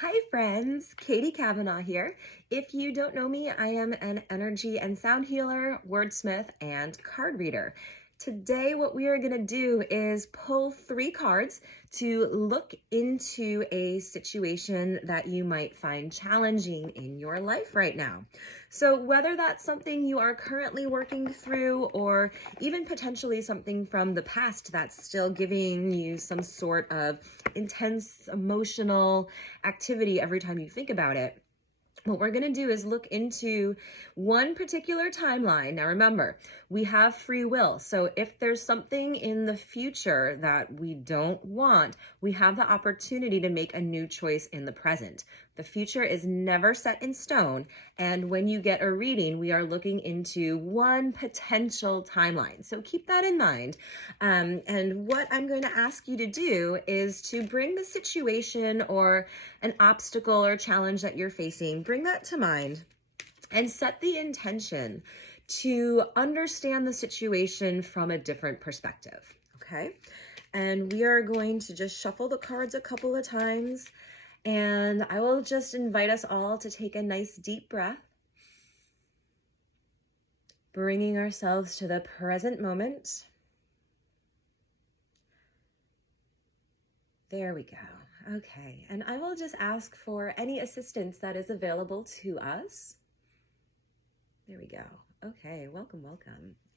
Hi friends, Katie Kavanaugh here. If you don't know me, I am an energy and sound healer, wordsmith, and card reader. Today, what we are going to do is pull 3 cards to look into a situation that you might find challenging in your life right now. So whether that's something you are currently working through or even potentially something from the past that's still giving you some sort of intense emotional activity every time you think about it, what we're going to do is look into one particular timeline. Now, remember, we have free will. So if there's something in the future that we don't want, we have the opportunity to make a new choice in the present. The future is never set in stone. And when you get a reading, we are looking into one potential timeline. So keep that in mind. And what I'm going to ask you to do is to bring the situation or an obstacle or challenge that you're facing, bring that to mind and set the intention to understand the situation from a different perspective, okay? And we are going to just shuffle the cards a couple of times, and I will just invite us all to take a nice deep breath, bringing ourselves to the present moment. There we go. Okay, and I will just ask for any assistance that is available to us. There we go. Okay, welcome.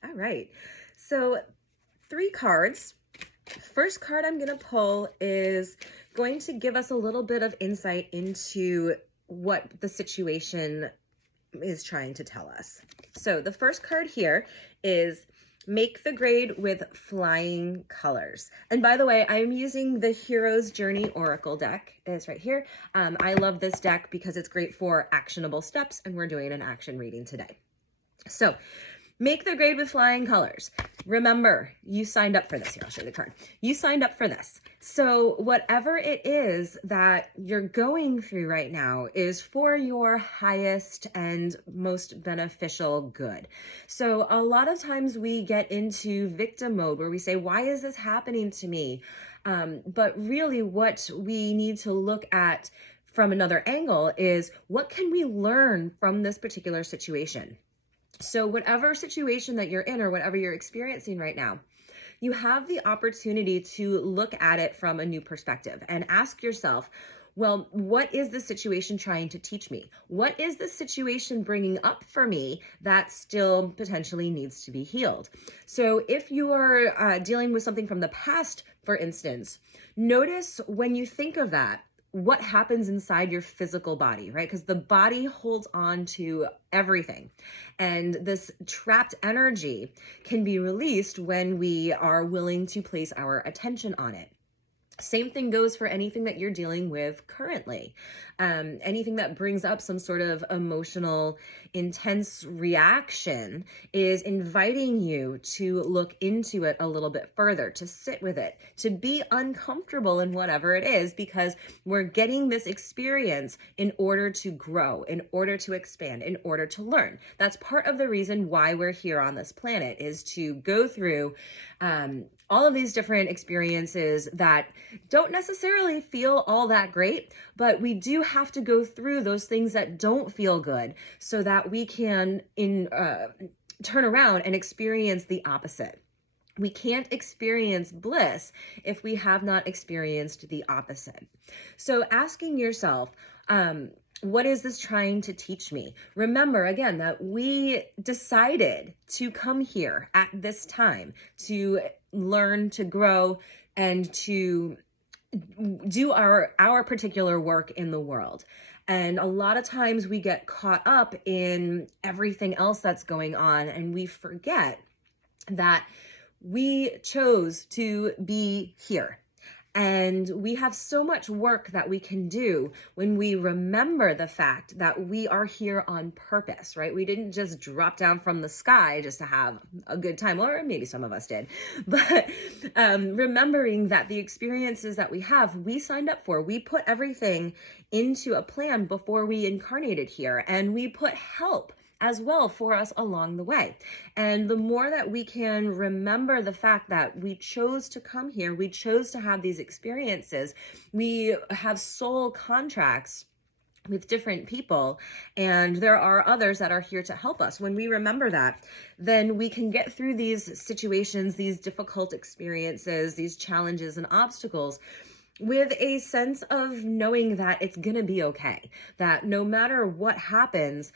All right, so 3 cards. First card I'm going to pull is going to give us a little bit of insight into what the situation is trying to tell us. So the first card here is Make the Grade with Flying Colors. And by the way, I'm using the Hero's Journey Oracle deck. It's right here. I love this deck because it's great for actionable steps, and we're doing an action reading today. So, make the grade with flying colors. Remember, you signed up for this. Here, I'll show you the card. You signed up for this. So whatever it is that you're going through right now is for your highest and most beneficial good. So a lot of times we get into victim mode where we say, why is this happening to me? But really what we need to look at from another angle is, what can we learn from this particular situation? So whatever situation that you're in or whatever you're experiencing right now, you have the opportunity to look at it from a new perspective and ask yourself, well, what is the situation trying to teach me? What is the situation bringing up for me that still potentially needs to be healed? So if you are dealing with something from the past, for instance, notice when you think of that, what happens inside your physical body, right? Because the body holds on to everything. And this trapped energy can be released when we are willing to place our attention on it. Same thing goes for anything that you're dealing with currently. Anything that brings up some sort of emotional, intense reaction is inviting you to look into it a little bit further, to sit with it, to be uncomfortable in whatever it is, because we're getting this experience in order to grow, in order to expand, in order to learn. That's part of the reason why we're here on this planet, is to go through all of these different experiences that don't necessarily feel all that great, but we do have to go through those things that don't feel good so that we can turn around and experience the opposite. We can't experience bliss if we have not experienced the opposite. So asking yourself, what is this trying to teach me? Remember, again, that we decided to come here at this time to learn, to grow, and to do our particular work in the world. And a lot of times we get caught up in everything else that's going on, and we forget that we chose to be here. And we have so much work that we can do when we remember the fact that we are here on purpose, right? We didn't just drop down from the sky just to have a good time, or maybe some of us did. But remembering that the experiences that we have, we signed up for. We put everything into a plan before we incarnated here, and we put help as well for us along the way. And the more that we can remember the fact that we chose to come here, we chose to have these experiences, we have soul contracts with different people, and there are others that are here to help us. When we remember that, then we can get through these situations, these difficult experiences, these challenges and obstacles with a sense of knowing that it's gonna be okay, that no matter what happens,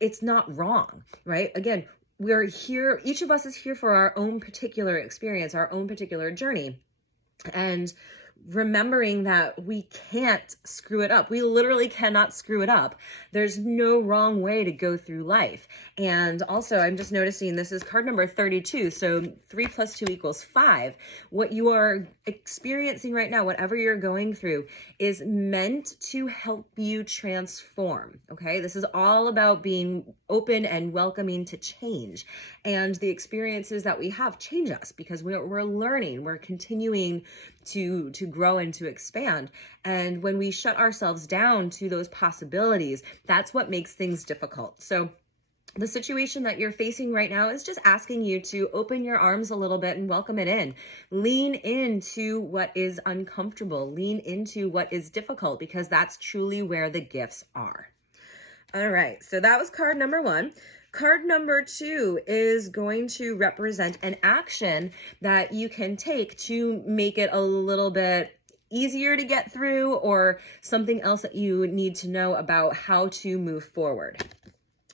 it's not wrong, right? Again, we're here, each of us is here for our own particular experience, our own particular journey. And remembering that we can't screw it up. We literally cannot screw it up. There's no wrong way to go through life. And also, I'm just noticing this is card number 32. So 3 + 2 = 5. What you are experiencing right now, whatever you're going through, is meant to help you transform. Okay. This is all about being open and welcoming to change. And the experiences that we have change us because we're learning, we're continuing to grow and to expand. And when we shut ourselves down to those possibilities, that's what makes things difficult. So the situation that you're facing right now is just asking you to open your arms a little bit and welcome it in. Lean into what is uncomfortable, lean into what is difficult, because that's truly where the gifts are. All right, so that was card number 1. Card number 2 is going to represent an action that you can take to make it a little bit easier to get through, or something else that you need to know about how to move forward.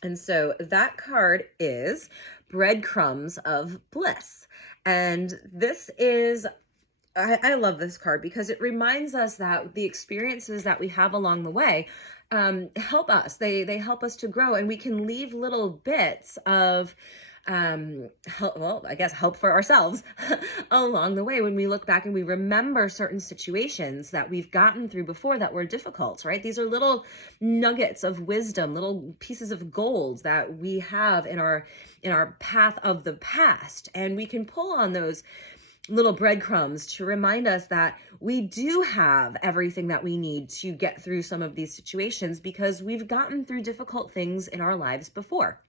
And so that card is Breadcrumbs of Bliss. And this is, I love this card because it reminds us that the experiences that we have along the way help us. They help us to grow, and we can leave little bits of help for ourselves along the way when we look back and we remember certain situations that we've gotten through before that were difficult, right? These are little nuggets of wisdom, little pieces of gold that we have in our path of the past, and we can pull on those little breadcrumbs to remind us that we do have everything that we need to get through some of these situations because we've gotten through difficult things in our lives before.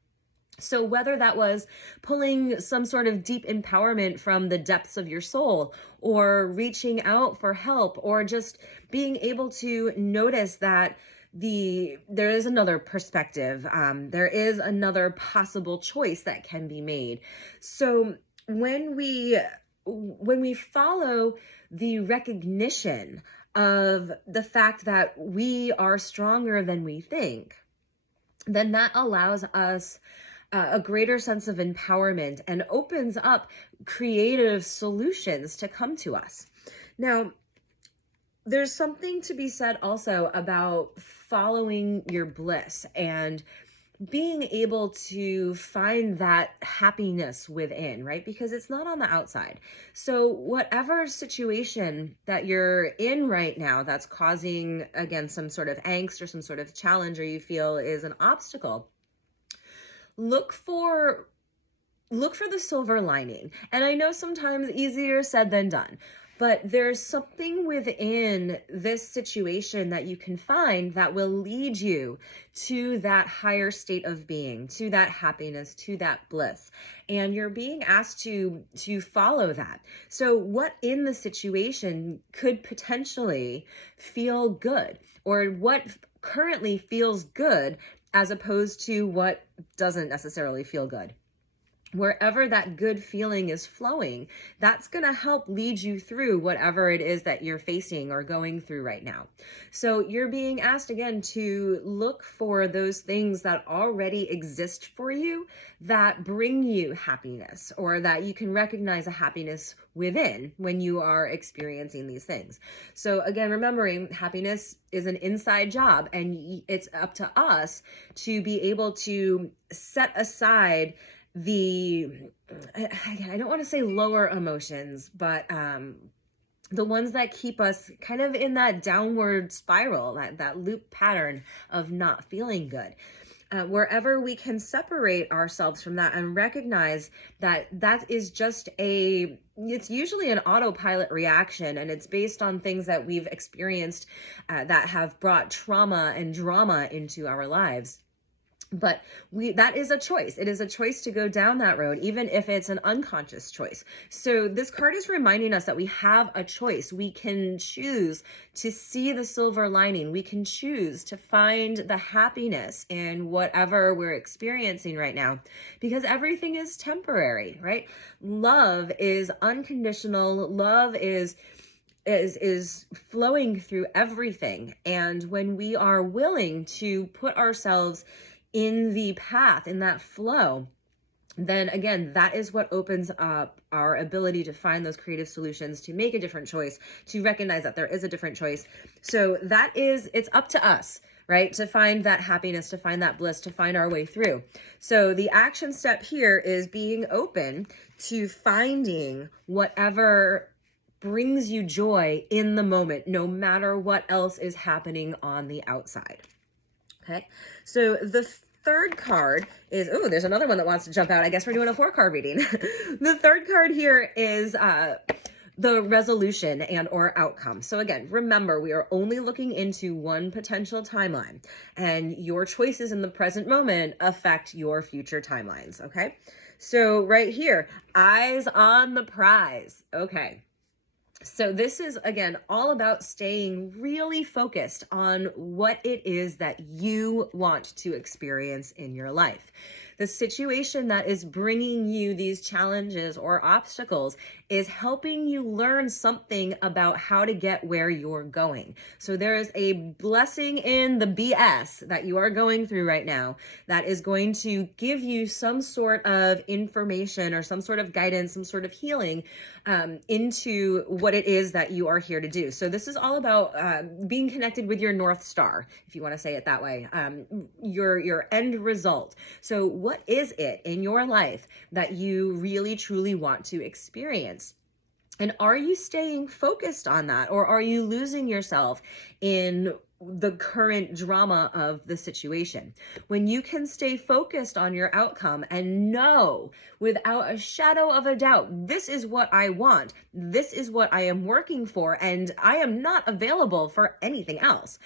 So whether that was pulling some sort of deep empowerment from the depths of your soul, or reaching out for help, or just being able to notice that there is another perspective, there is another possible choice that can be made. So when we follow the recognition of the fact that we are stronger than we think, then that allows us a greater sense of empowerment and opens up creative solutions to come to us. Now, there's something to be said also about following your bliss and being able to find that happiness within, right? Because it's not on the outside. So whatever situation that you're in right now that's causing, again, some sort of angst or some sort of challenge, or you feel is an obstacle, look for the silver lining. And I know sometimes easier said than done, but there's something within this situation that you can find that will lead you to that higher state of being, to that happiness, to that bliss. And you're being asked to follow that. So what in the situation could potentially feel good, or what currently feels good as opposed to what doesn't necessarily feel good? Wherever that good feeling is flowing, that's going to help lead you through whatever it is that you're facing or going through right now. So you're being asked again to look for those things that already exist for you that bring you happiness, or that you can recognize a happiness within when you are experiencing these things. So again, remembering happiness is an inside job, and it's up to us to be able to set aside I don't want to say lower emotions, but the ones that keep us kind of in that downward spiral, that loop pattern of not feeling good. Wherever we can separate ourselves from that and recognize that is just it's usually an autopilot reaction, and it's based on things that we've experienced that have brought trauma and drama into our lives. But that is a choice. It is a choice to go down that road, even if it's an unconscious choice. So this card is reminding us that we have a choice. We can choose to see the silver lining. We can choose to find the happiness in whatever we're experiencing right now, because everything is temporary, right? Love is unconditional. Love is flowing through everything. And when we are willing to put ourselves in the path, in that flow, then again, that is what opens up our ability to find those creative solutions, to make a different choice, to recognize that there is a different choice. So it's up to us, right? To find that happiness, to find that bliss, to find our way through. So the action step here is being open to finding whatever brings you joy in the moment, no matter what else is happening on the outside. Okay, so the third card is, oh, there's another one that wants to jump out. I guess we're doing a 4-card reading. The third card here is the resolution and or outcome. So again, remember, we are only looking into one potential timeline, and your choices in the present moment affect your future timelines, okay? So right here, eyes on the prize. Okay. So this is, again, all about staying really focused on what it is that you want to experience in your life. The situation that is bringing you these challenges or obstacles is helping you learn something about how to get where you're going. So there is a blessing in the BS that you are going through right now that is going to give you some sort of information or some sort of guidance, some sort of healing into what it is that you are here to do. So this is all about being connected with your North Star, if you want to say it that way, your end result. So what is it in your life that you really truly want to experience? And are you staying focused on that, or are you losing yourself in the current drama of the situation? When you can stay focused on your outcome and know without a shadow of a doubt, this is what I want, this is what I am working for, and I am not available for anything else.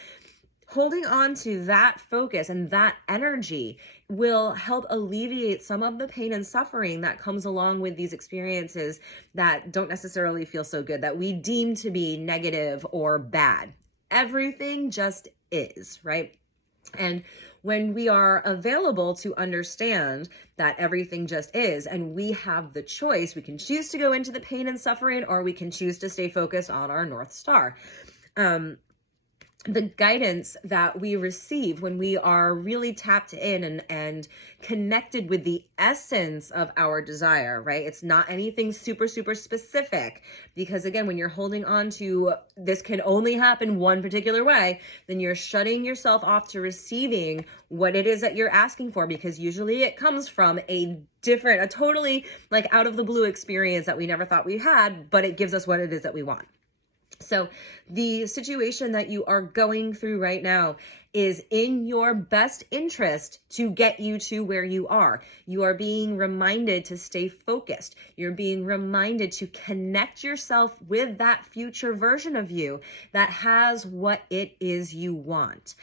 Holding on to that focus and that energy will help alleviate some of the pain and suffering that comes along with these experiences that don't necessarily feel so good, that we deem to be negative or bad. Everything just is, right? And when we are available to understand that everything just is, and we have the choice, we can choose to go into the pain and suffering, or we can choose to stay focused on our North Star. The guidance that we receive when we are really tapped in and connected with the essence of our desire, right? It's not anything super, super specific, because again, when you're holding on to this can only happen one particular way, then you're shutting yourself off to receiving what it is that you're asking for, because usually it comes from a totally like out of the blue experience that we never thought we had, but it gives us what it is that we want. So the situation that you are going through right now is in your best interest to get you to where you are. You are being reminded to stay focused. You're being reminded to connect yourself with that future version of you that has what it is you want.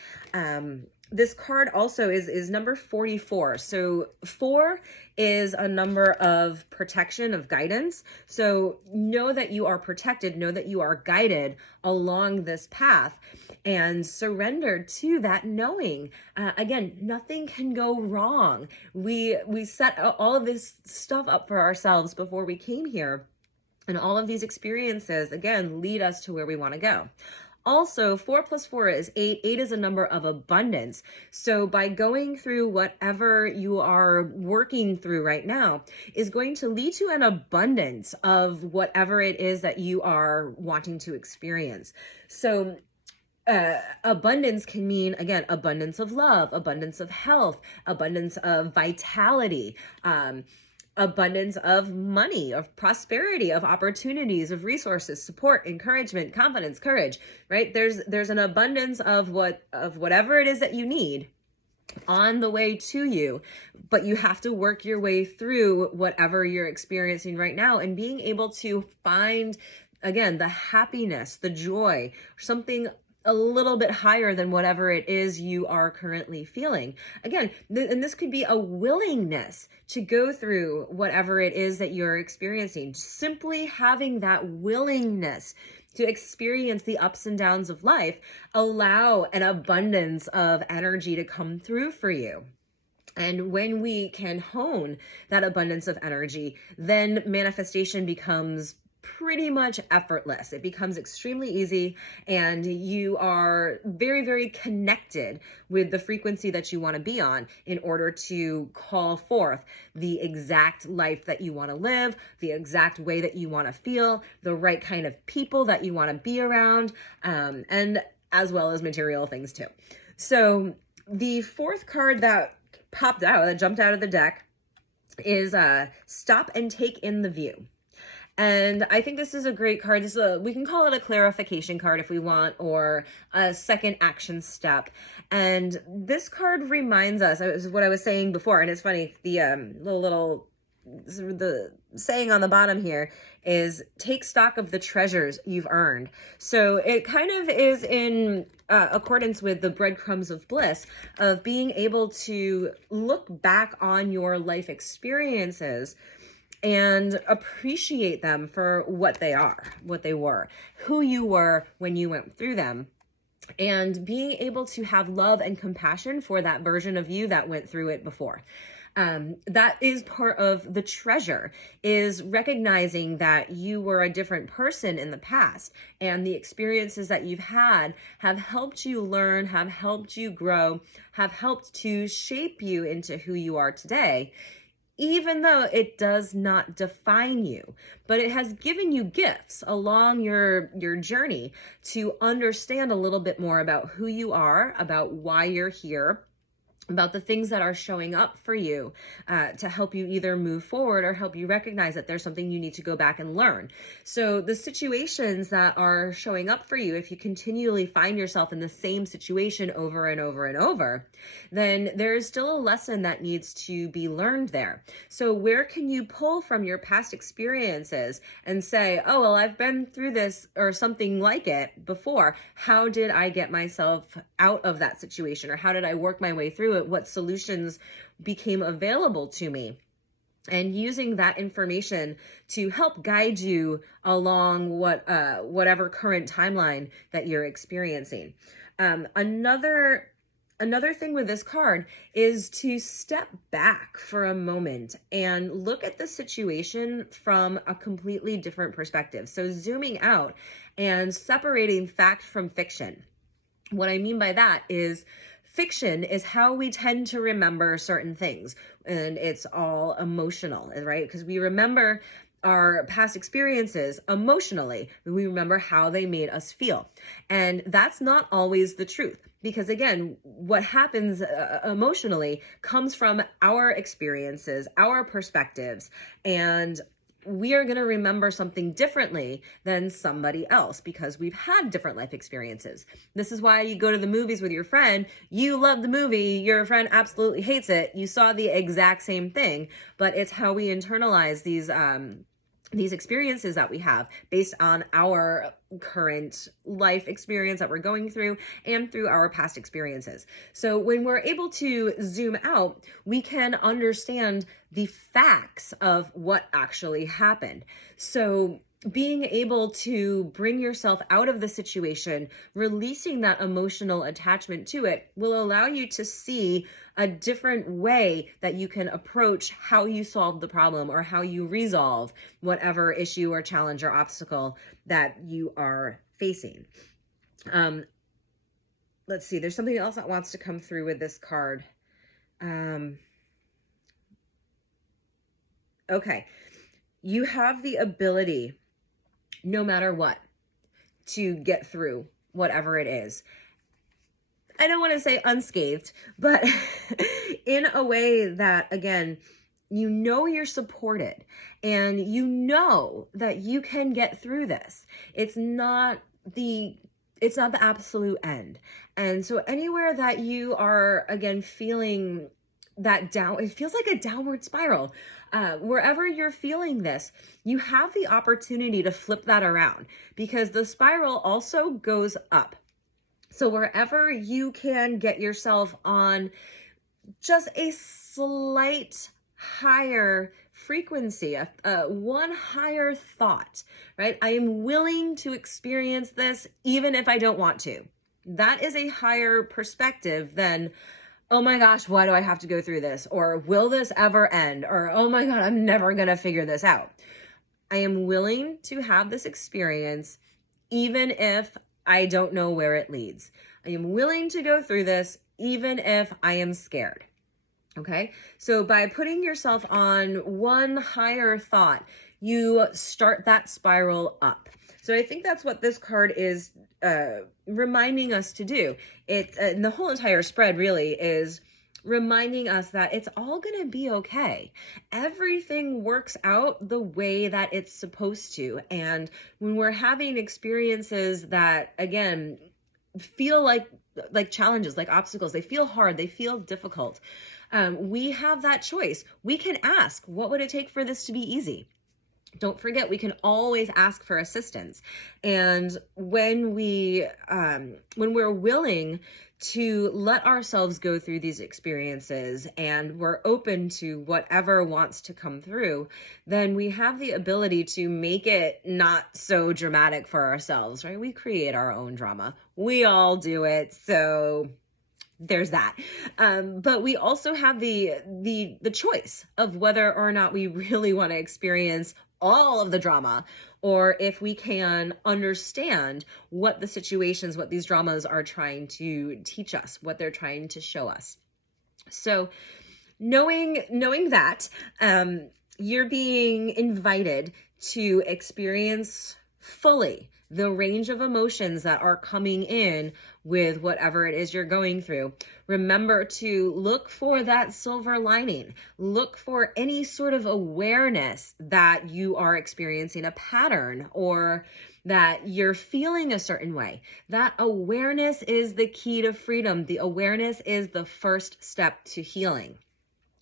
This card also is number 44. So 4 is a number of protection, of guidance. So know that you are protected, know that you are guided along this path, and surrender to that knowing. Again, nothing can go wrong. We set all of this stuff up for ourselves before we came here. And all of these experiences, again, lead us to where we want to go. Also, 4 plus 4 is 8. 8 is a number of abundance. So by going through whatever you are working through right now is going to lead to an abundance of whatever it is that you are wanting to experience. So abundance can mean, again, abundance of love, abundance of health, abundance of vitality, abundance of money, of prosperity, of opportunities, of resources, support, encouragement, confidence, courage, right? There's an abundance of whatever it is that you need on the way to you, but you have to work your way through whatever you're experiencing right now, and being able to find, again, the happiness, the joy, something a little bit higher than whatever it is you are currently feeling. Again, and this could be a willingness to go through whatever it is that you're experiencing. Simply having that willingness to experience the ups and downs of life allow an abundance of energy to come through for you. And when we can hone that abundance of energy, then manifestation becomes pretty much effortless. It becomes extremely easy, and you are very, very connected with the frequency that you want to be on in order to call forth the exact life that you want to live, the exact way that you want to feel, the right kind of people that you want to be around, and as well as material things too. So the fourth card that jumped out of the deck is Stop and Take in the View. And I think this is a great card. We can call it a clarification card if we want, or a second action step. And this card reminds us, what I was saying before, and it's funny, the the saying on the bottom here is take stock of the treasures you've earned. So it kind of is in accordance with the breadcrumbs of bliss, of being able to look back on your life experiences and appreciate them for what they are, what they were, who you were when you went through them, and being able to have love and compassion for that version of you that went through it before. That is part of the treasure, is recognizing that you were a different person in the past, and the experiences that you've had have helped you learn, have helped you grow, have helped to shape you into who you are today. Even though it does not define you, but it has given you gifts along your journey to understand a little bit more about who you are, about why you're here, about the things that are showing up for you to help you either move forward or help you recognize that there's something you need to go back and learn. So the situations that are showing up for you, if you continually find yourself in the same situation over and over and over, then there is still a lesson that needs to be learned there. So where can you pull from your past experiences and say, oh, well, I've been through this or something like it before. How did I get myself out of that situation? Or how did I work my way through it? What solutions became available to me? And using that information to help guide you along whatever current timeline that you're experiencing. Another thing with this card is to step back for a moment and look at the situation from a completely different perspective. So zooming out and separating fact from fiction. What I mean by that is fiction is how we tend to remember certain things, and it's all emotional, right? Because we remember our past experiences emotionally. We remember how they made us feel. And that's not always the truth. Because again, what happens emotionally comes from our experiences, our perspectives, and we are going to remember something differently than somebody else because we've had different life experiences. This is why you go to the movies with your friend, you love the movie, your friend absolutely hates it. You saw the exact same thing, but it's how we internalize these experiences that we have based on our current life experience that we're going through and through our past experiences. So when we're able to zoom out, we can understand the facts of what actually happened. So being able to bring yourself out of the situation, releasing that emotional attachment to it, will allow you to see a different way that you can approach how you solve the problem or how you resolve whatever issue or challenge or obstacle that you are facing. Let's see, there's something else that wants to come through with this card. Okay, you have the ability, no matter what, to get through whatever it is. I don't want to say unscathed, but in a way that, again, you know you're supported and you know that you can get through this. It's not the absolute end. And so anywhere that you are, again, feeling that it feels like a downward spiral. Wherever you're feeling this, you have the opportunity to flip that around because the spiral also goes up. So wherever you can get yourself on just a slight higher frequency, one higher thought, right? I am willing to experience this even if I don't want to. That is a higher perspective than, oh my gosh, why do I have to go through this? Or will this ever end? Or, oh my God, I'm never going to figure this out. I am willing to have this experience even if I don't know where it leads. I am willing to go through this even if I am scared. Okay, so by putting yourself on one higher thought, you start that spiral up. So I think that's what this card is reminding us to do. It's and the whole entire spread really is reminding us that it's all going to be okay. Everything works out the way that it's supposed to. And when we're having experiences that, again, feel like challenges, like obstacles, they feel hard, they feel difficult. We have that choice. We can ask, what would it take for this to be easy? Don't forget, we can always ask for assistance. And when we're willing to let ourselves go through these experiences and we're open to whatever wants to come through, then we have the ability to make it not so dramatic for ourselves, right? We create our own drama. We all do it. So there's that. But we also have the choice of whether or not we really want to experience all of the drama, or if we can understand what the situations, what these dramas are trying to teach us, what they're trying to show us. So knowing that, you're being invited to experience fully the range of emotions that are coming in with whatever it is you're going through. Remember to look for that silver lining. Look for any sort of awareness that you are experiencing a pattern or that you're feeling a certain way. That awareness is the key to freedom. The awareness is the first step to healing.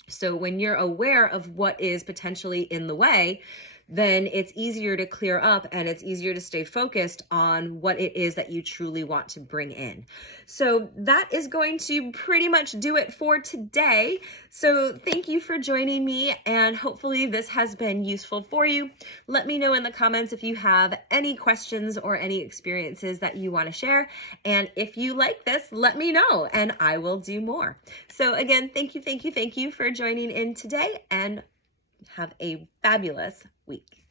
So when you're aware of what is potentially in the way, then it's easier to clear up and it's easier to stay focused on what it is that you truly want to bring in. So that is going to pretty much do it for today. So thank you for joining me, and hopefully this has been useful for you. Let me know in the comments if you have any questions or any experiences that you want to share. And if you like this, let me know and I will do more. So again, thank you for joining in today, and have a fabulous week.